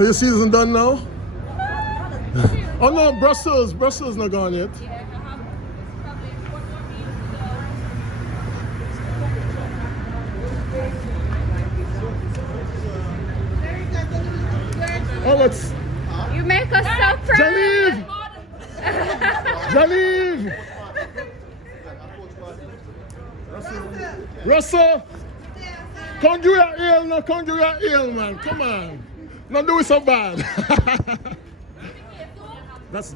So your season done now? Oh no, Brussels not gone yet. Yeah, I have probably 4 more meals to go. Oh, let's. You make us so proud. Genevieve! Genevieve! Russell! Come give your ale, no, come give your ale, man. Come on. Not do it so bad. That's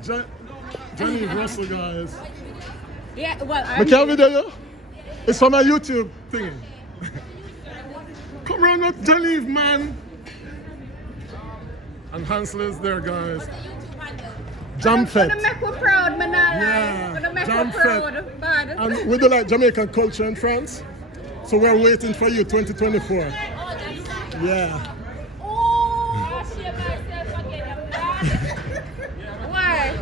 Genevieve Russell, guys. Yeah, well, But can video you? It's from my YouTube thing. Come round up, Genevieve, man. And Hansel is there, guys. Jam Fete. Gonna make we proud, man. Yeah, Gonna make Jam we Fete. proud. Bad. And we do like Jamaican culture in France. So we're waiting for you, 2024. Yeah. Oh, why?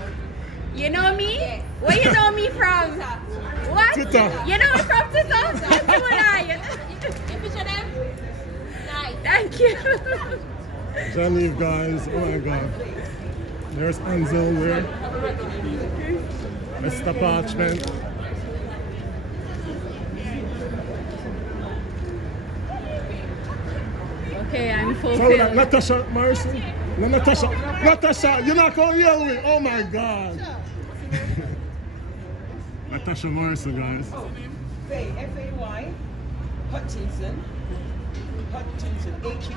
You know me? Where you know me from? What? Twitter. You know me from Twitter? That's the one I. Thank you. Genevieve, guys. Oh my God. There's Ansel there. Mr. Parchment. Okay, I'm So fulfilled. Natasha Morrison. No, Natasha, you're not going to yell with. Oh my God. Natasha Morrison, guys. Faye, F-A-Y, Hutchinson, Hutchinson, Dr.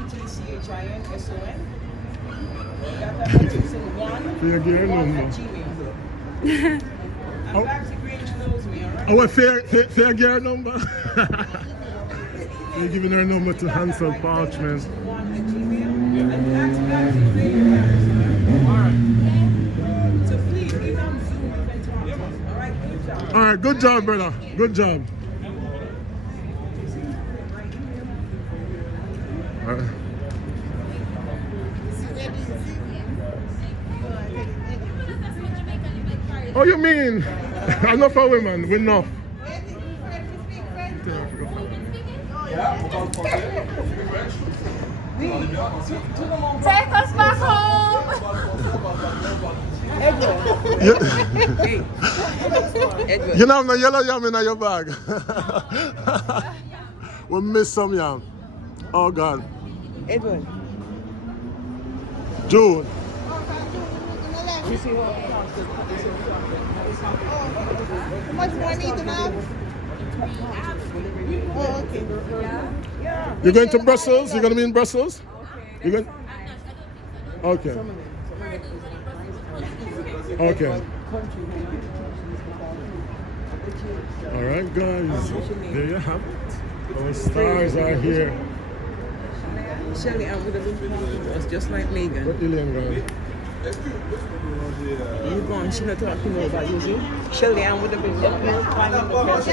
Hutchinson 1, Fair gear 1 number. at Gmail. And Babsy Grange knows me, alright? Oh, fair gear number. You're giving her number to Hansel Parchment. 1 at Gmail. And that's Babsy Grange. Alright. So please, get on Zoom and talk to us. Alright, good job. All right, good job, brother. Good job. All right. Oh, you mean enough for women? We know. Take us back home. You know, no yellow yam in your bag. We miss some yam. Oh, God. Edwin. June. You see what? How much more I need to know? Oh, okay. Yeah. You're going to Brussels? You're going to be in Brussels? You're going? Okay. Okay. All right, guys. There you have it. Our stars are here. Shelly, I would have been talking to us just like Megan. What Ilian guys? You gone, she not talking about you, see? Shelly, I would have been talking to us.